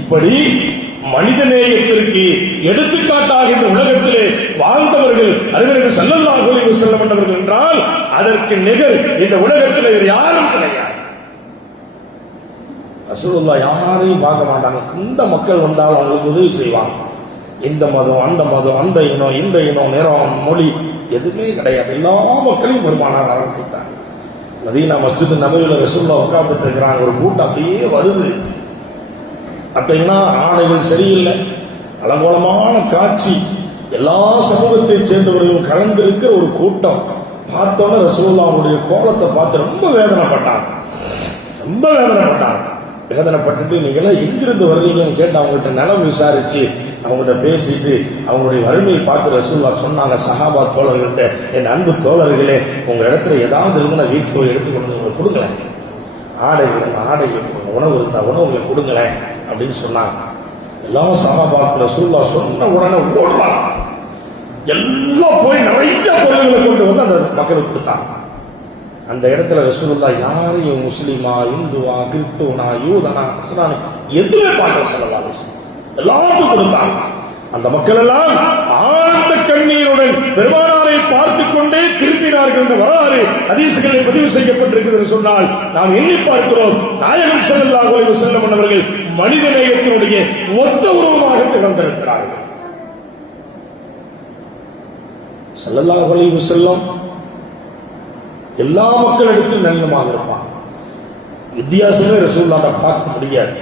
இப்படி மனிதநேயத்திற்கு எடுத்துக்காட்டாக இந்த உலகத்திலே வாழ்ந்தவர்கள் அறிஞர்கள் ஸல்லல்லாஹு அலைஹி வஸல்லம் என்றவர்கள் என்றால் அதற்கு நிகர் இந்த உலகத்தில் யாரும் கிடையாது. ரசூலுல்லாஹ் யாரையும் பார்க்க மாட்டாங்க. இந்த மக்கள் வந்தால் அவங்களுக்கு உதவி செய்வாங்க. இந்த மதம், அந்த மதம், அந்த இனம், இந்த இனம், நிறம், மொழி எதுவுமே கிடையாது. எல்லா மக்களையும் பெருமானார் ஆரம்பித்தாங்க. மதீனா மஸ்ஜித் நபவியில ரசூலுல்லாஹ் உட்கார்ந்துட்டு இருக்கிறாங்க. ஒரு கூட்டம் அப்படியே வருது. பார்த்தீங்கன்னா ஆடைகள் சரியில்லை, அலங்கோலமான காட்சி, எல்லா சமூகத்தை சேர்ந்தவர்களும் கலந்திருக்கிற ஒரு கூட்டம். பார்த்தோன்னே ரசூலுல்லாஹ்வுடைய கோலத்தை பார்த்து ரொம்ப வேதனைப்பட்டாங்க. வேதனைப்பட்டுட்டு நீங்களாம் எங்கிருந்து வர்றீங்கன்னு கேட்டு அவங்கள்ட்ட நலம் விசாரிச்சு அவங்கள்ட்ட பேசிட்டு அவங்களுடைய வறுமையை பார்த்து ரசூலுல்லாஹ் சொன்னாங்க, சஹாபா தோழர்கள்ட்ட, என் அன்பு தோழர்களே, உங்க இடத்துல ஏதாவது இருந்தா வீட்டுக்கு போய் எடுத்துக்கொண்டு உங்களுக்கு கொடுங்களேன், ஆடைகளை கொடுங்க, உணவு இருந்தா உணவுகளை கொடுங்களேன் அப்படின்னு சொன்னாங்க. எல்லா சஹாபாக்கள் ரசூலுல்லாஹ் சொன்ன உடனே ஓடுறாங்க. எல்லாம் போய் நிறைய பொருள்களை கொண்டு வந்து அந்த மக்களுக்கு கொடுத்தாங்க. அந்த இடத்துல ரசூலுல்லாஹ் யாரையும் முஸ்லிமா, இந்துவா, கிறிஸ்துவனா, யூதனா, நஸ்ரானி எதுவுமே பார்க்கல ஸல்லல்லாஹு அலைஹி வஸல்லம். எல்லாத்துக்கும் கொடுத்தாங்க. அந்த மக்கள் எல்லாம் ஆழ்ந்த கண்ணீருடன் பெருமானாரை பார்த்துக் கொண்டே திரும்பினார்கள் என்ற வரலாறு ஹதீஸ்களில் பதிவு செய்யப்பட்டிருக்கிறது சொன்னால் நாம் எண்ணி பார்க்கிறோம். நாயகம் ஸல்லல்லாஹு அலைஹி வஸல்லம் அவர்கள் மனிதநேயத்தினுடைய மொத்த உருவமாக திகழ்ந்திருக்கிறார்கள். ஸல்லல்லாஹு அலைஹி வஸல்லம் எல்லா மக்களிடத்தில் நல்லமாக இருப்பாங்க. வித்தியாசமே ரசூலுல்லாஹ்ட்ட பார்க்க முடியாது.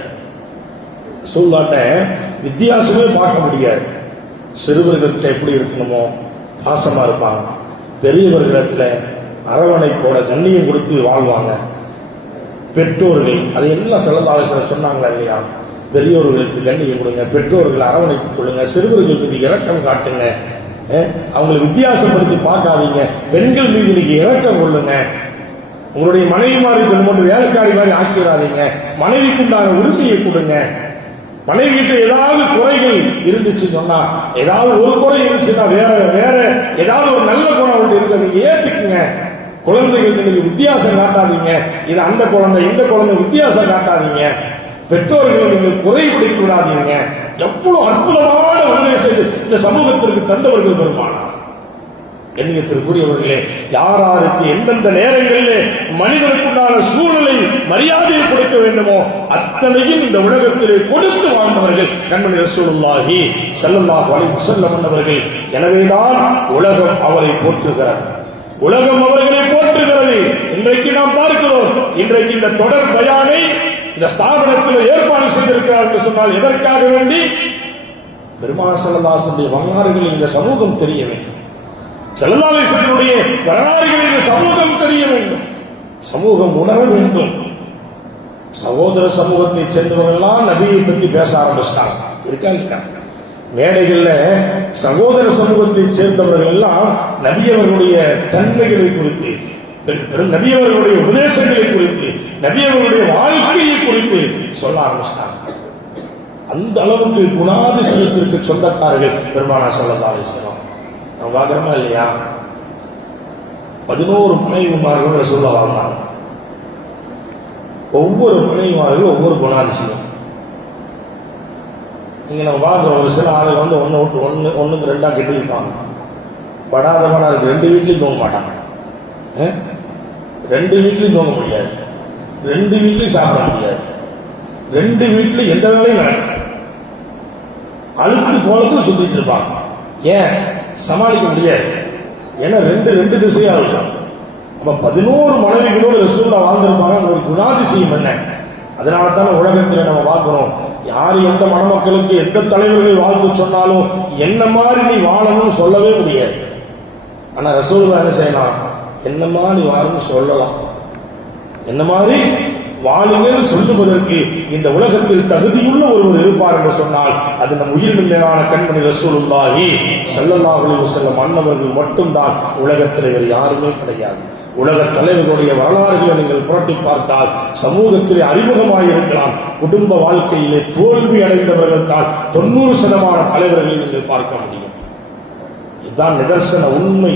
ரசூலுல்லாஹ்ட்ட வித்தியாசமே பார்க்க முடியாது. சிறுவர்கள்ட்ட எப்படி இருக்கணுமோ பாசமா இருப்பாங்க. பெரியவர்களிடத்துல அரவணைப்போட கண்ணியம் கொடுத்து வாழ்வாங்க. பெற்றோர்கள் அதையெல்லாம் ஸல்லல்லாஹு அலைஹி வஸல்லம் சொன்னாங்களா இல்லையா? பெரியோர்களுக்கு கண்ணியம் கொடுங்க, பெற்றோர்களை அரவணைத்துக் கொள்ளுங்க, சிறுவர்கள் மீது இரக்கம் காட்டுங்க, அவங்களை வித்தியாசப்படுத்தி பார்க்காதீங்க, பெண்கள் மீது நீங்க இரக்கம் கொள்ளுங்க, உங்களுடைய மனைவிமாரி கொண்டு வேலைக்காரி மாதிரி ஆக்கிடாதீங்க, மனைவிக்குண்டான உரிமையை கொடுங்க. மனைவி வீட்டில் ஏதாவது குறைகள் இருந்துச்சு சொன்னா, ஏதாவது ஒரு குறை இருந்துச்சுன்னா வேற ஏதாவது ஒரு நல்ல குணம் அவர்கிட்ட இருக்கு, நீங்க ஏத்துக்குங்க. குழந்தைகளுக்கு நீங்க வித்தியாசம் காட்டாதீங்க, இது அந்த குழந்தை இந்த குழந்தை வித்தியாசம் காட்டாதீங்க, பெற்றோர்களை நீங்கள் குறைபடுத்தி விடாதீங்க. எவ்வளவு அற்புதமான உதவி செய்து இந்த சமூகத்திற்கு தந்தவர்கள் பெருமானார். எண்ணியத்திற்குரியவர்களே, யார் யாருக்கு எந்தெந்த நேரங்களிலே மனிதனுக்குண்டான சூழலை மரியாதையை கொடுக்க வேண்டுமோ அத்தனையும் இந்த உலகத்திலே கொடுத்து வாழ்ந்தவர்கள் கண்மணி ரசூலுல்லாஹி ஸல்லல்லாஹு அலைஹி வஸல்லம் அவர்கள். எனவேதான் உலகம் அவரை போற்றுகிறது, உலகம் அவர்களை போற்றுகிறது. இன்றைக்கு நாம் பார்க்கிறோம், இன்றைக்கு இந்த தொடர் பயானை இந்த ஸ்தாபனத்தில் ஏற்பாடு செய்திருக்கிறார் என்று சொன்னால் எதற்காக வேண்டி? பெருமானார் ஸல்லல்லாஹு அலைஹி வஸல்லம் வரலாறுகளை இந்த சமூகம் தெரிய வேண்டும், ஸல்லல்லாஹு அலைஹி வஸல்லம் வரலாறுகளை இந்த சமூகம் தெரிய வேண்டும், சமூகம் உணர வேண்டும். சகோதர சமூகத்தை சேர்ந்தவர்கள்லாம் நபியை பற்றி பேச ஆரம்பிச்சிட்டாங்க. இருக்கா இல்லையா? மேடைகள்ல சகோதர சமூகத்தை சேர்ந்தவர்கள் எல்லாம் நபியவர்களுடைய தன்மைகளை குறித்து, நபியவர்களுடைய உபதேசங்களை குறித்து, நபியவர்களுடைய வாழ்க்கையை குறித்து சொல்ல ஆரம்பிச்சிட்டாங்க. அந்த அளவுக்கு குணாதிசயத்திற்கு சொந்தக்காரர்கள் பெருமானார் ஸல்லல்லாஹு அலைஹி வஸல்லம். நம்ம பார்க்கிறோமா இல்லையா? 11 மனைவிமார்கள் ரசூலுல்லாஹ் வாழ்ந்தாங்க. ஒவ்வொரு மனைவிமார்களும் ஒவ்வொரு குணாதிசயம். இங்க நம்ம பார்க்கிறோம், ஒரு சில ஆளுங்க வந்து ஒண்ணுக்கு ரெண்டா கட்டியிருப்பாங்க. படாத அதுக்கு 2 வீட்லையும் தூங்க மாட்டாங்க, 2 வீட்லையும் தூங்க முடியாது, 2 வீட்லையும் சாப்பிட முடியாது, 2 வீட்லையும் எந்த வேலையும் நடக்கும். அழுக்கு கோலத்தில் சுத்திட்டு இருப்பாங்க. ஏன் சமாளிக்க முடியாது? ஏன்னா ரெண்டு திசையா இருக்கும். அப்ப 11 மனைவிகளோடு ரசூலுல்லாஹ் வாழ்ந்திருப்பாங்க. ஒரு குணாதிசயம் என்ன? அதனால தான் உலகத்தில் நம்ம பார்க்கிறோம், யார் எந்த மணமக்களுக்கு எந்த தலைவர்கள் வாழ்ந்து சொன்னாலும் என்ன மாதிரி நீ வாழணும்னு சொல்லவே முடியாது. ஆனா ரசூலுல்லாஹ் என்ன செய்யலாம்? என்ன மாதிரி வாழணும்னு சொல்லலாம். என்ன மாதிரி வாழுங்கன்னு சொல்லுவதற்கு இந்த உலகத்தில் தகுதியுள்ள ஒருவர் இருப்பார் என்று சொன்னால் அது நம் உயிரினும் மேலான கண்மணி ரசூலுல்லாஹி ஸல்லல்லாஹு அலைஹி வஸல்லம் அன்னவர்கள் மட்டும்தான். உலகத்தில் வேறு யாருமே கிடையாது. உலக தலைவர்களுடைய வரலாறுகளை நீங்கள் புரட்டி பார்த்தால் சமூகத்திலே அறிமுகமாயிருக்கலாம், குடும்ப வாழ்க்கையிலே தோல்வி அடைந்தவர்கள் தான் 90% தலைவர்களை நீங்கள் பார்க்க முடியும். இதுதான் நிதர்சன உண்மை.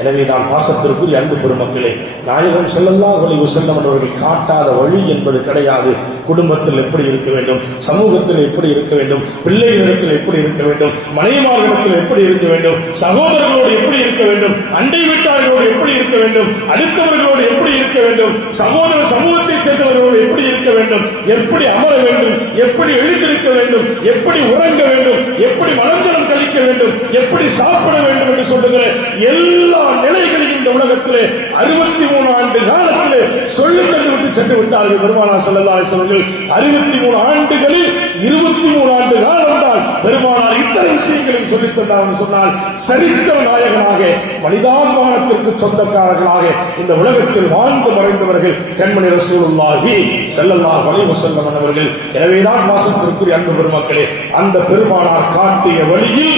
எனவே நான் பாசத்திற்குரிய அன்பு பெருமக்களே, நாயகம் ஸல்லல்லாஹு அலைஹி வஸல்லம் அவர்கள் காட்டாத வழி என்பது கிடையாது. குடும்பத்தில் எப்படி இருக்க வேண்டும், சமூகத்தில் எப்படி இருக்க வேண்டும், பிள்ளைகளிடத்தில் எப்படி இருக்க வேண்டும், மனைவிமார்களிடத்தில் எப்படி இருக்க வேண்டும், சகோதரர்களோடு எப்படி இருக்க வேண்டும், அண்டை வீட்டார்களோடு எப்படி இருக்க வேண்டும், அடுத்தவர்களோடு எப்படி இருக்க வேண்டும், சகோதர சமூகத்தை சேர்ந்தவர்களோடு எப்படி இருக்க வேண்டும், எப்படி அமர வேண்டும், எப்படி எழுந்திருக்க வேண்டும், எப்படி உறங்க வேண்டும், எப்படி மனஞ்சலம் கழிக்க வேண்டும், எப்படி சாப்பிட வேண்டும் என்று சொல்லுகிற எல்லா நிலைகளையும் இந்த உலகத்திலே 63 ஆண்டு காலத்திலே சொல்லி தந்து விட்டு சென்று விட்டார்கள் பெருமானார் ஸல்லல்லாஹு அலைஹி வஸல்லம். 63 ஆண்டுகளில் 23 ஆண்டு காலம் தான் பெருமானார் இத்தனை விஷயங்களையும் சொல்லித் தந்தார் சொன்னால் சரித்திர நாயகனாக மனிதாபிமானத்திற்கு சொந்தக்காரர்களாக இந்த உலகத்தில் வாழ்ந்து மறைந்தவர்கள் கண்மணி ரசூலுல்லாஹி ஸல்லல்லாஹு அலைஹி வஸல்லம் அவர்கள். எனவேதான் வாசத்திற்குரிய அன்பு பெருமக்களே, அந்த பெருமானார் காட்டிய வழியில்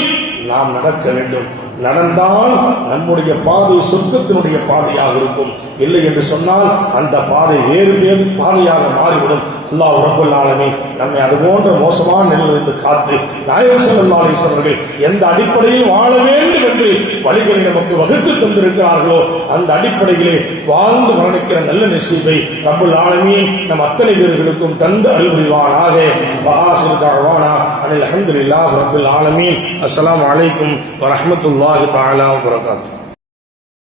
நாம் நடக்க வேண்டும். நடந்தால் நம்முடைய பாதை சொர்க்கத்தினுடைய பாதையாக இருக்கும். இல்லை என்று சொன்னால் அந்த பாதை வேறு பாதையாக மாறிவிடும். அல்லாஹ் ரப்பல் ஆலமீன் நம்மை அது போன்ற மோசமான நிலையிலிருந்து காத்து நாயகம் ஸல்லல்லாஹு அலைஹி வஸல்லம் அவர்கள் எந்த அடிப்படையில் வாழ வேண்டும் என்று வழிகளை நமக்கு வகுத்து தந்திருக்கிறார்களோ அந்த அடிப்படையிலே வாழ்ந்து மரணிக்கிற நல்ல நசீபை ரப்பல் ஆலமீன் நம் அத்தனை பேர்களுக்கும் தந்து அருள் புரிவானாக. வஆஹிரு தஅவானா அல்ஹம்துலில்லாஹி ரப்பில் ஆலமீன். அஸ்ஸலாமு அலைக்கும் வரஹ்மத்துல்லாஹி தஆலா வபரகாத்துஹு.